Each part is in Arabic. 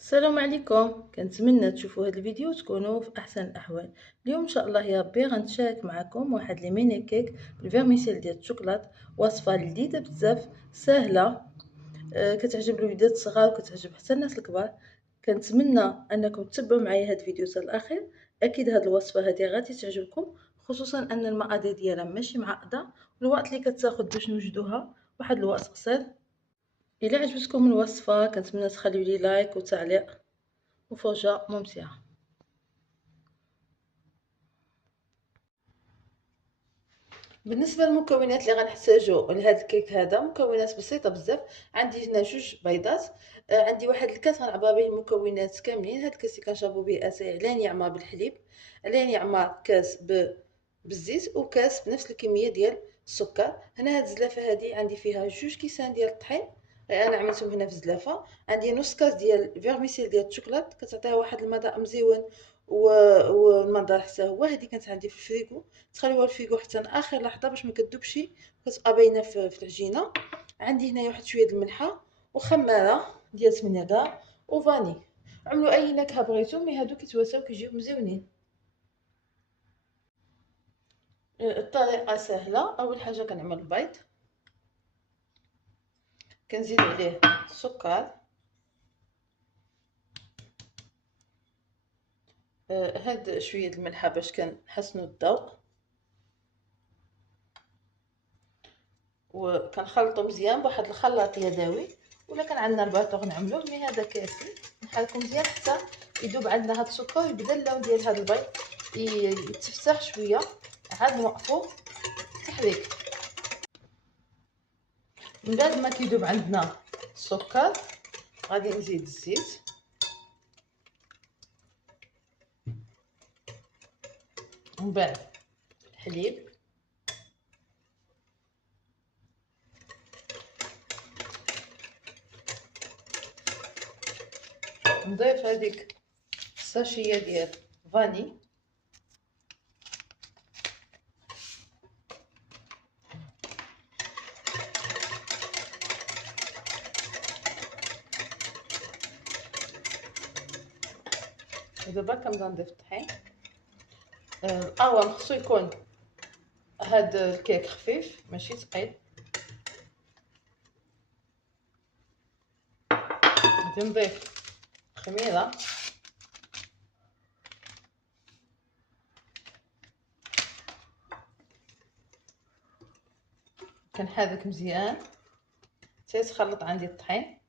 السلام عليكم. كنتمنى تشوفوا هذا الفيديو وتكونوا في احسن الاحوال. اليوم ان شاء الله يا ربي غنشارك معكم واحد لي ميني كيك بالفيرميسيل ديال الشوكولات. وصفه لذيذه بزاف سهله، كتعجب الوليدات الصغار وكتعجب حتى الناس الكبار. كنتمنى انكم تتبعوا معايا هذا الفيديو حتى الاخير. اكيد هذه الوصفه هذه غادي تعجبكم، خصوصا ان المقادير ديالها ماشي معقده، والوقت اللي كتاخذ باش نوجدوها واحد الوقت قصير. الى عجبتكم الوصفه كنتمنى تخليوا لي لايك وتعليق، وفرجة ممتعة. بالنسبه للمكونات اللي غنحتاجو لهذا الكيك هذا، مكونات بسيطه بزاف. عندي هنا جوج بيضات، عندي واحد الكاس غنعبى به المكونات كاملين. هاد الكاس اللي كنشربو به اتاي علان يعمر بالحليب، علان يعمر كاس بالزيت، وكاس بنفس الكميه ديال السكر. هنا هاد الزلافه هادي عندي فيها جوج كيسان ديال الطحين، انا عملتهم هنا في زلافه. عندي نص كاس ديال فيرميسيل ديال الشوكولات، كتعطيها واحد المذاق مزيون والمنظر حتى هو. هذه كانت عندي في الفريغو، تخليوها في الفريغو حتى اخر لحظه باش ما كتذوبش وكتبقى باينه في العجينه. عندي هنايا واحد شويه د الملحه وخماره ديال سمنه وفاني. عملوا اي نكهه بغيتو، مي هادو كيتواساو كيجيو مزيونين. الطريقه سهله. اول حاجه كنعمل البيض، كنزيد عليه السكر، هاد شويه الملحه باش كنحسنوا الذوق، وكنخلطو مزيان بواحد الخلاط يدوي، ولا كان عندنا الباطور نعملوه، مي هذا كاسي. نحركو مزيان حتى يذوب عندنا هاد السكر ويبدا اللون ديال هاد البيض يتفتح شويه. عاد نوقفو التحريك. من بعد ما كيذوب عندنا السكر غادي نزيد الزيت، ومن بعد الحليب، نضيف هذيك الساشيه ديال فاني، ودابا كنبدا نضيف الطحين. القوام خصو يكون هاد الكيك خفيف ماشي ثقيل. غادي نضيف خميره، كنحرك مزيان حتى يتخلط عندي الطحين.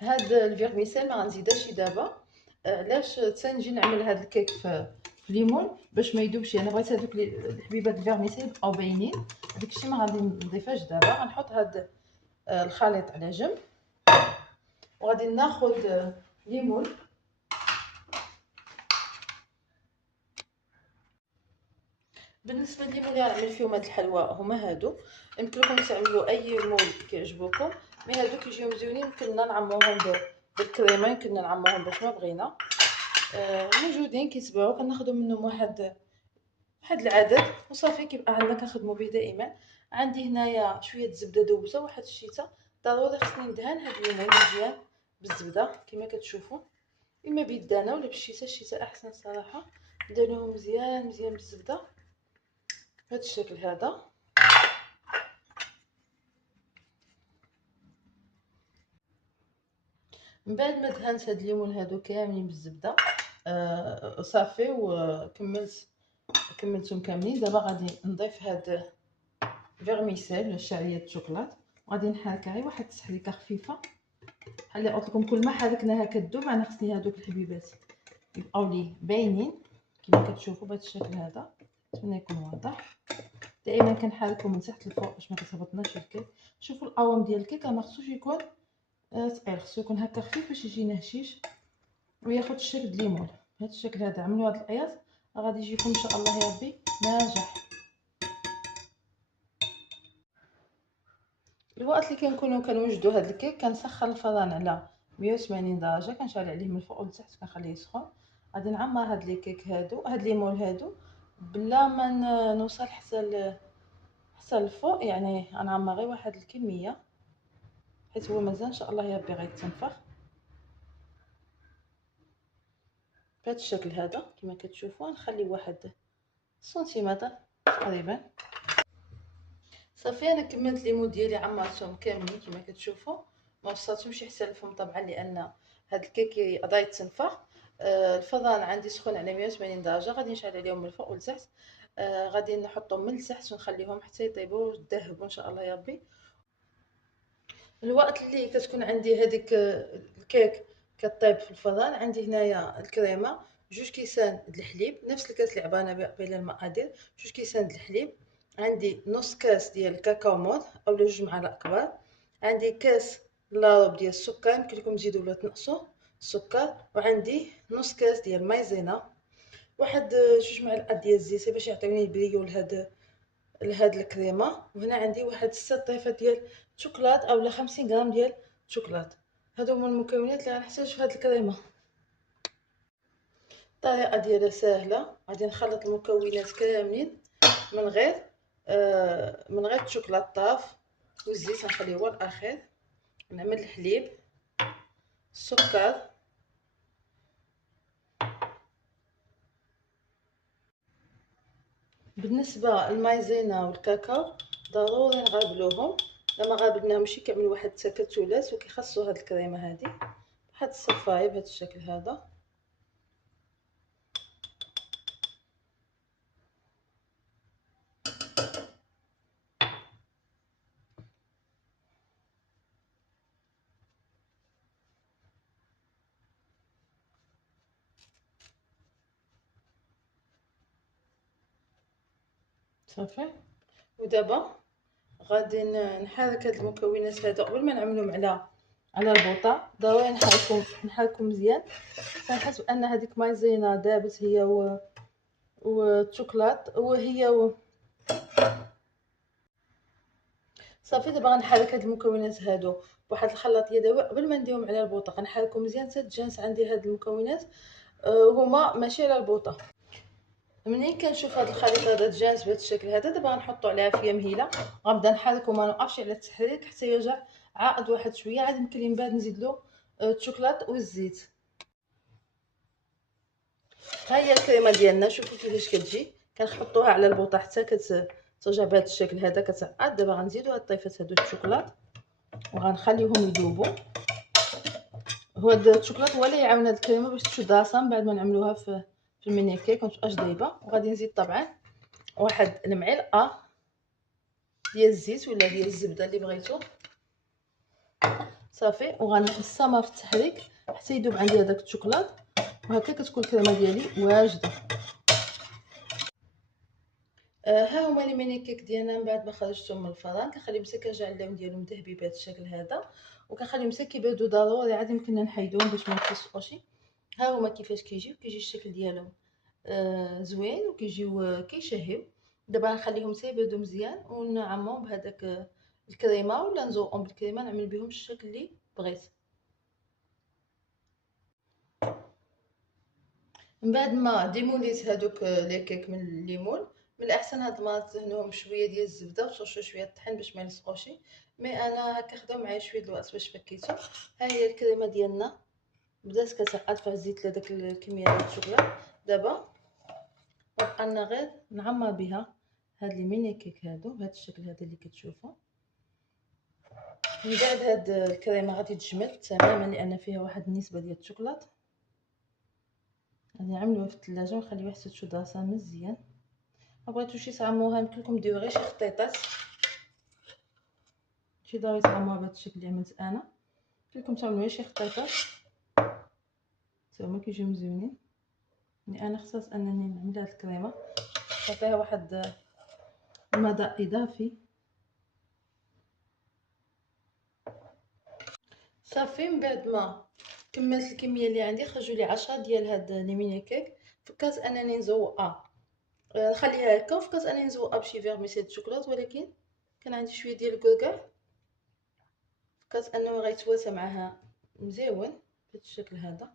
هاد الفيرميسيل ما غنزيدهاش دابا، علاش تنجي نعمل هاد الكيك في الليمون باش ما يذوبش. انا بغيت هذوك الحبيبات الفيرميسيل يبقاو باينين، داكشي ما غادي نضيفهاش دابا. غنحط هاد الخليط على جنب، وغادي ناخذ ليمون. بالنسبه لليمون اللي غنعمل فيهم هاد الحلوى هما هادو. يمكن لكم تعملوا اي مول كيعجبوكم، مي هادو كيجيو مزيونين. كنا نعمروهم بالكريمه، كنا نعمروهم باش ما بغينا. موجودين كيتباعوا، كناخذوا منهم واحد العدد وصافي، كيبقى عندنا كنخدموا به دائما. عندي هنايا شويه الزبده دوبته واحد الشيته. ضروري خصني ندهن هاد الليمون مزيان بالزبده كما كتشوفوا، اما بيدانا ولا بالشيته، الشيته احسن صراحه. ندهنوهم مزيان مزيان بالزبده بهذا الشكل هذا. من بعد ما دهنت هاد الليمون هادو كاملين بالزبده، صافي كملتهم كاملين. دابا غادي نضيف هاد فيرميسيل ولا الشعريه الشوكولات، وغادي نحركها غير واحد التحريكه خفيفه. بحال اللي قلت لكم، كل ما حركناها كتذوب. انا خصني هادوك الحبيبات يبقاو لي باينين كما كتشوفوا بهذا الشكل هذا. نتمنى يكون واضح. دائما كنحركو من تحت لفوق باش ما كتهبطناش الكيك. شوفوا القوام ديال الكيك ما خصوش يكون ثقيل، خصو يكون هكا خفيف باش يجينا هشيش وياخذ الشكل د الليمون. بهذا الشكل هذا عملوا هذا القياس، غادي يجيكم ان شاء الله يا ربي ناجح. الوقت اللي كنكونوا كنوجدوا هذا الكيك، كنسخن الفران على 180 درجه، كنشعل عليه من الفوق والتحت، كنخليه يسخن. غادي نعمر هاد لي كيك هادو، هاد لي مول هادو بلا ما نوصل حتى الفوق، يعني غنعمر غير واحد الكميه حيت هو مازال ان شاء الله يا ربي غيتنفخ بهذا الشكل هذا كما كتشوفوا. نخلي واحد سنتيمتر تقريبا. صافي انا كملت لي مول ديالي عمرتهم كاملين كما كتشوفوا، ما وصلتهمش حتى للفم طبعا لان هاد الكيك غادي يتنفخ. الفران عندي سخون على 180 درجه، غادي نشعل عليهم من الفوق والتحت. غادي نحطهم من التحت ونخليهم حتى يطيبوا ويذهبوا ان شاء الله يا ربي. الوقت اللي كتكون عندي هذيك الكيك كطيب في الفران، عندي هنايا الكريمه، 2 كيسان د الحليب، نفس الكاس اللي عبانا بين المقادير، 2 كيسان د الحليب. عندي نص كاس ديال الكاكاو مود اولا 2 معالق كبار. عندي كاس لاروب ديال السكر، يمكن لكم تزيدوا ولا تنقصوا السكر. وعندي نص كاس ديال مايزينا، واحد 2 معالق ديال الزيت باش يعطيوني البريو لهاد الكريمه. وهنا عندي واحد 6 طيفات ديال شوكولات اولا 50 غرام ديال شوكولات. هادو هما المكونات اللي غنحتاج في هاد الكريمه. الطريقه ديالها ساهله، غادي نخلط المكونات كاملين من غير الشوكولات طاف والزيت نخليه هو الاخير. نعمل الحليب، السكر، بالنسبه للمايزينا والكاكاو ضروري نغربلوهم، لما غربلناهمش كيعملوا واحد التكتلات وكيخصوا هاد الكريمه هادي بواحد الصفايه بهذا الشكل هذا. صافي. ودابا غادي نحرك هاد المكونات هادو قبل ما نعملهم على البوطه. ضروري نحركهم مزيان حتى نحس بان هذيك مايزينا دابت هي والشوكولات صافي. دابا غنحرك هاد المكونات هادو بواحد الخلاط يدوي قبل ما نديهم على البوطه. غنحركهم مزيان حتى تجانس عندي هاد المكونات هما ماشي على البوطه. منين كنشوف هاد الخليط هذا تجانس بهذا الشكل هذا، دابا غنحطو على عافيه مهيله. غنبدا نحرك وما نوقفش على التحريك حتى يرجع عاقد واحد شويه. عاد يمكن لي من بعد نزيد له الشوكولات والزيت. ها هي الكريمه ديالنا، شوفوا كيفاش كتجي. كنحطوها على البوطه حتى كترجع بهذا الشكل هذا كتعقد. دابا غنزيدو هاد الطيفات هادو الشوكولات وغنخليهم يذوبوا. هاد الشوكولات هو اللي يعاون هاد الكريمه باش تشداسه من بعد ما نعملوها في الميني كيك متبقاش دايبه. وغادي نزيد طبعا واحد المعلقه ديال الزيت ولا ديال الزبده اللي بغيتو. صافي. وغنستمر في التحريك حتى يذوب عندي هذاك الشوكولات، وهكا كتكون الكريمه ديالي واجده. ها هما لي ميني كيك ديالنا من بعد ما خرجتهم من الفران. كنخليهم حتى كيرجع اللون ديالهم ذهبي بهذا الشكل هذا، وكنخليهم حتى كيبردوا. ضروري عاد يمكننا نحيدوهم باش ما يتلصقوش. ها هما كيفاش كيجي الشكل ديالهم زوين وكيجيو كيشهيو. دابا غنخليهم حتى يبردوا مزيان ونعمهم بهذاك الكريمه ولا نزوقهم بالكريمه نعمل بهم الشكل اللي بغيت. من بعد ما ديموليت هادوك لي كيك من الليمون، من الاحسن هاد المرات دهنوهم شويه ديال الزبده وترشوا شويه الطحين باش ما يلصقوش. مي انا هكا خداو معايا شويه الوقت باش فكيتو. ها هي الكريمه ديالنا بدات كتعقد فيها الزيت لهداك الكميه ديال الشوكولا. دابا بقى لنا غير نعمر بها هاد لي ميني كيك هادو بهذا الشكل هذا اللي كتشوفوا. من بعد هاد الكريمه غادي تجمد تماما لان فيها واحد النسبه ديال الشوكولات. غادي نعملوها في الثلاجه ونخليوها حتى تشداسه مزيان. ما بغيتوش تعمروها يمكن لكم ديروا غير شي خطيطات، شي ضروري تعمروها بهذا الشكل اللي عملت انا. يمكن لكم تعملوا غير شي خطيطات حتى هما كيجيو مزيونين. يعني انا خصات انني نعمل هاد الكريمه نعطيها واحد المذاق اضافي. صافي. من بعد ما كملت الكميه اللي عندي خرجوا لي 10 ديال هاد لي ميني كيك. فكرت انني نزوقها نخليها هكا، وفكرت انني نزوقها بشي فيرميسيل د الشوكولات، ولكن كان عندي شويه ديال الكركاع فكرت انه غيتواسى معها مزيون بهذا الشكل هذا.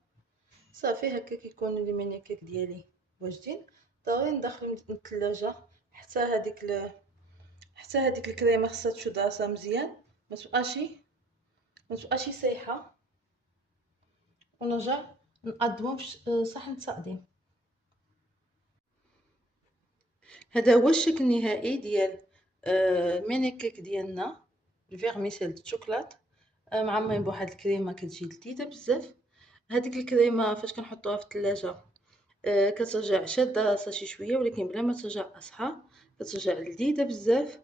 صافي هكا كيكونوا لي مانيكيك ديالي واجدين. ضروري ندخلهم للثلاجه حتى هذيك الكريمه خصها تشد راسها مزيان، ما تبقاش سايحه، ونرجع نقدمهم في صحن تقديم. هذا هو الشكل النهائي ديال مانيكيك ديالنا الفيرميسيل دو شوكولات، معمرين بواحد الكريمه كتجي لذيذه بزاف. هذيك الكريمه فاش كنحطوها في الثلاجه كترجع شاده راسها شي شويه، ولكن بلا ما ترجع قاصحه، كترجع لذيذه بزاف.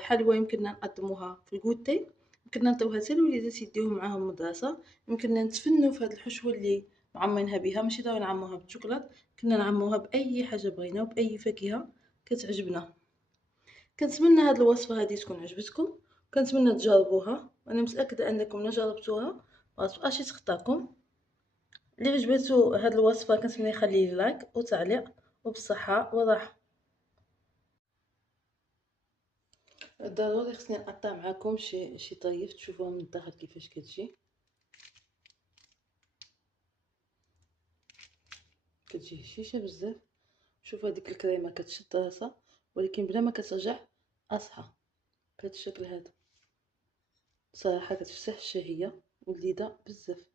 حلوى يمكننا نقدموها في الكوتي، يمكننا نعطيوها حتى الوليدات يديوهم معاهم المدرسه، يمكننا نتفنوا في هذه الحشوه اللي معمرينها بها. ماشي ضروري نعمروها بالشوكولات، كنا نعمروها باي حاجه بغينا وباي فاكهه كتعجبنا. كنتمنى هاد الوصفه هذه تكون عجبتكم، كنتمنى تجربوها، وانا متاكده انكم لا جربتوها ما تبقاش تخطاكم. اللي عجبتو هاد الوصفه كنتمنى يخلي لي لايك وتعليق، وبالصحه والراحه. ضروري خصني نقطع معكم شي طريف تشوفوها من الداخل كيفاش كتجي هشيشه بزاف. شوفوا هذيك الكريمه كتشد راسها، ولكن بلا ما كترجع قاصحه بهذا الشكل هذا. صراحه كتفسح الشهيه ولذيذه بزاف.